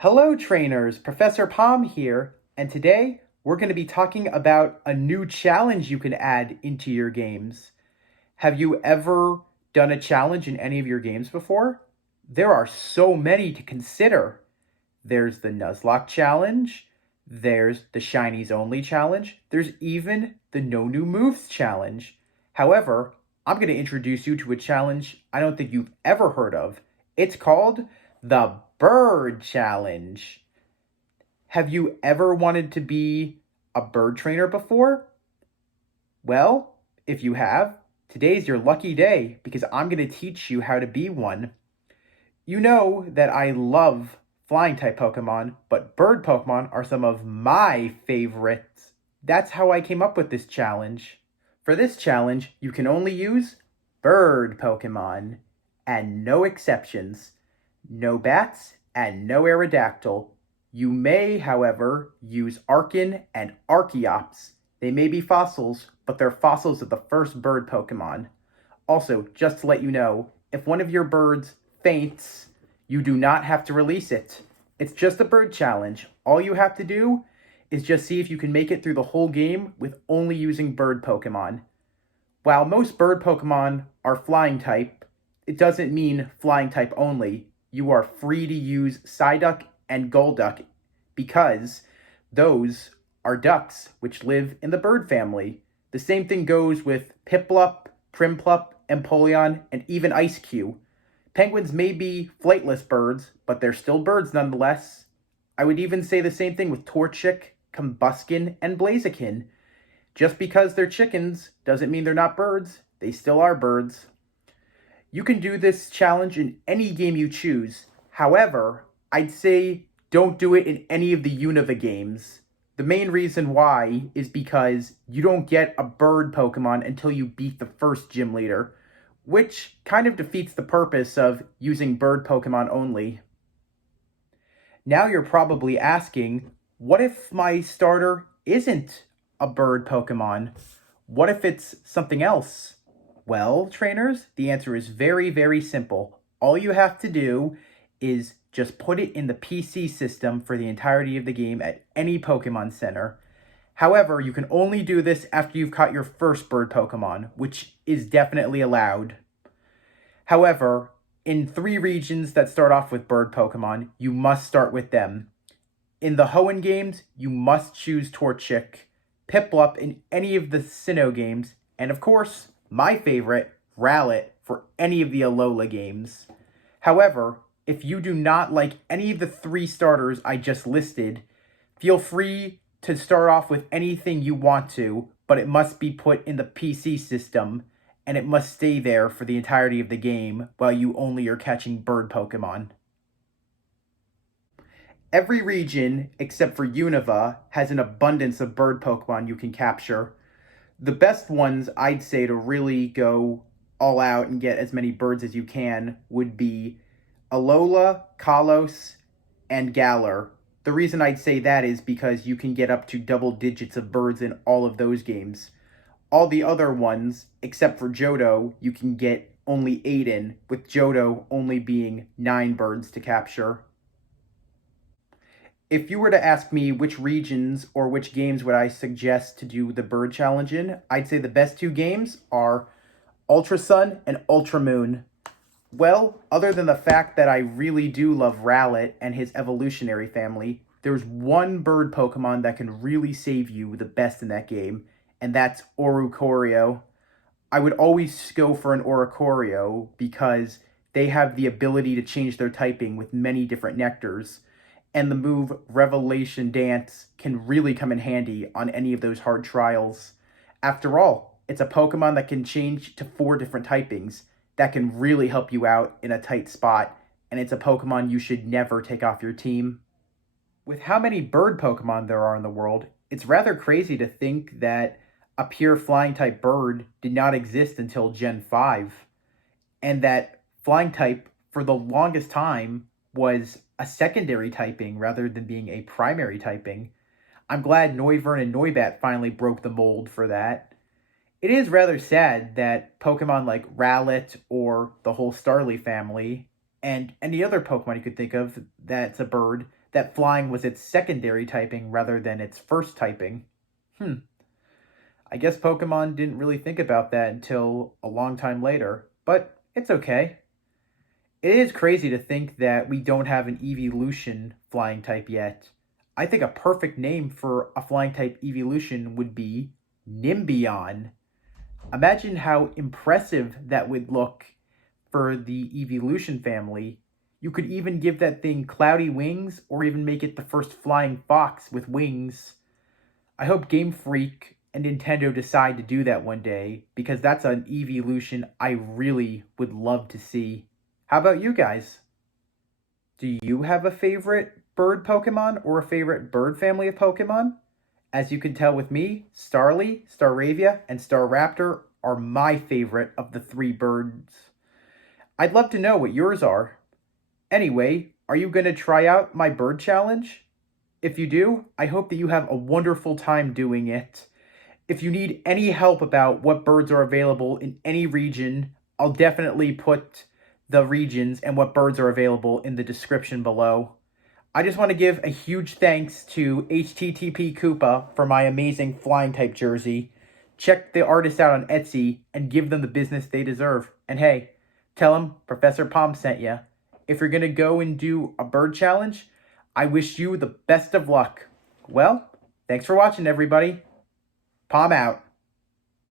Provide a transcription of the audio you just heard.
Hello trainers, Professor Palm here, and today we're going to be talking about a new challenge you can add into your games. Have you ever done a challenge in any of your games before? There are so many to consider. There's the Nuzlocke challenge, there's the Shinies Only challenge, there's even the No New Moves challenge. However, I'm going to introduce you to a challenge I don't think you've ever heard of. It's called the Bird Challenge. Have you ever wanted to be a bird trainer before? Well, if you have, today's your lucky day because I'm going to teach you how to be one. You know that I love flying type Pokemon, but bird Pokemon are some of my favorites. That's how I came up with this challenge. For this challenge, you can only use bird Pokemon, and no exceptions. No bats and no Aerodactyl. You may, however, use Archon and Archeops. They may be fossils, but they're fossils of the first bird Pokemon. Also, just to let you know, if one of your birds faints, you do not have to release it. It's just a bird challenge. All you have to do is just see if you can make it through the whole game with only using bird Pokemon. While most bird Pokemon are flying type, it doesn't mean flying type only. You are free to use Psyduck and Golduck because those are ducks which live in the bird family. The same thing goes with Piplup, Primplup, Empoleon, and even Ice-Q. Penguins may be flightless birds, but they're still birds nonetheless. I would even say the same thing with Torchic, Combuskin, and Blaziken. Just because they're chickens doesn't mean they're not birds. They still are birds. You can do this challenge in any game you choose. However, I'd say don't do it in any of the Unova games. The main reason why is because you don't get a bird Pokemon until you beat the first gym leader, which kind of defeats the purpose of using bird Pokemon only. Now you're probably asking, what if my starter isn't a bird Pokemon? What if it's something else? Well, trainers, the answer is very, very simple. All you have to do is just put it in the PC system for the entirety of the game at any Pokemon Center. However, you can only do this after you've caught your first bird Pokemon, which is definitely allowed. However, in 3 regions that start off with bird Pokemon, you must start with them. In the Hoenn games, you must choose Torchic, Piplup in any of the Sinnoh games, and of course, my favorite, Rowlet, for any of the Alola games. However, if you do not like any of the 3 starters I just listed, feel free to start off with anything you want to, but it must be put in the PC system, and it must stay there for the entirety of the game while you only are catching bird Pokemon. Every region, except for Unova, has an abundance of bird Pokemon you can capture. The best ones, I'd say, to really go all out and get as many birds as you can would be Alola, Kalos, and Galar. The reason I'd say that is because you can get up to double digits of birds in all of those games. All the other ones, except for Johto, you can get only 8 in, with Johto only being 9 birds to capture. If you were to ask me which regions or which games would I suggest to do the bird challenge in, I'd say the best 2 games are Ultra Sun and Ultra Moon. Well, other than the fact that I really do love Rowlet and his evolutionary family, there's one bird Pokemon that can really save you the best in that game, and that's Oricorio. I would always go for an Oricorio because they have the ability to change their typing with many different nectars, and the move Revelation Dance can really come in handy on any of those hard trials. After all, it's a Pokemon that can change to 4 different typings. That can really help you out in a tight spot, and it's a Pokemon you should never take off your team. With how many bird Pokemon there are in the world, it's rather crazy to think that a pure flying type bird did not exist until Gen 5, and that flying type for the longest time was a secondary typing rather than being a primary typing. I'm glad Noivern and Noibat finally broke the mold for that. It is rather sad that Pokemon like Rowlet or the whole Starly family and any other Pokemon you could think of that's a bird that flying was its secondary typing rather than its first typing. I guess Pokemon didn't really think about that until a long time later, but it's okay. It is crazy to think that we don't have an evolution flying type yet. I think a perfect name for a flying type evolution would be Nimbion. Imagine how impressive that would look for the evolution family. You could even give that thing cloudy wings or even make it the first flying fox with wings. I hope Game Freak and Nintendo decide to do that one day because that's an evolution I really would love to see. How about you guys? Do you have a favorite bird Pokemon or a favorite bird family of Pokemon? As you can tell with me, Starly, Staravia, and Staraptor are my favorite of the three birds. I'd love to know what yours are. Anyway, are you going to try out my bird challenge? If you do, I hope that you have a wonderful time doing it. If you need any help about what birds are available in any region, I'll definitely put the regions and what birds are available in the description below. I just want to give a huge thanks to httpKoopa for my amazing flying type jersey. Check the artist out on Etsy and give them the business they deserve. And hey, tell them Professor Palm sent you. If you're going to go and do a bird challenge, I wish you the best of luck. Well, thanks for watching, everybody. Palm out.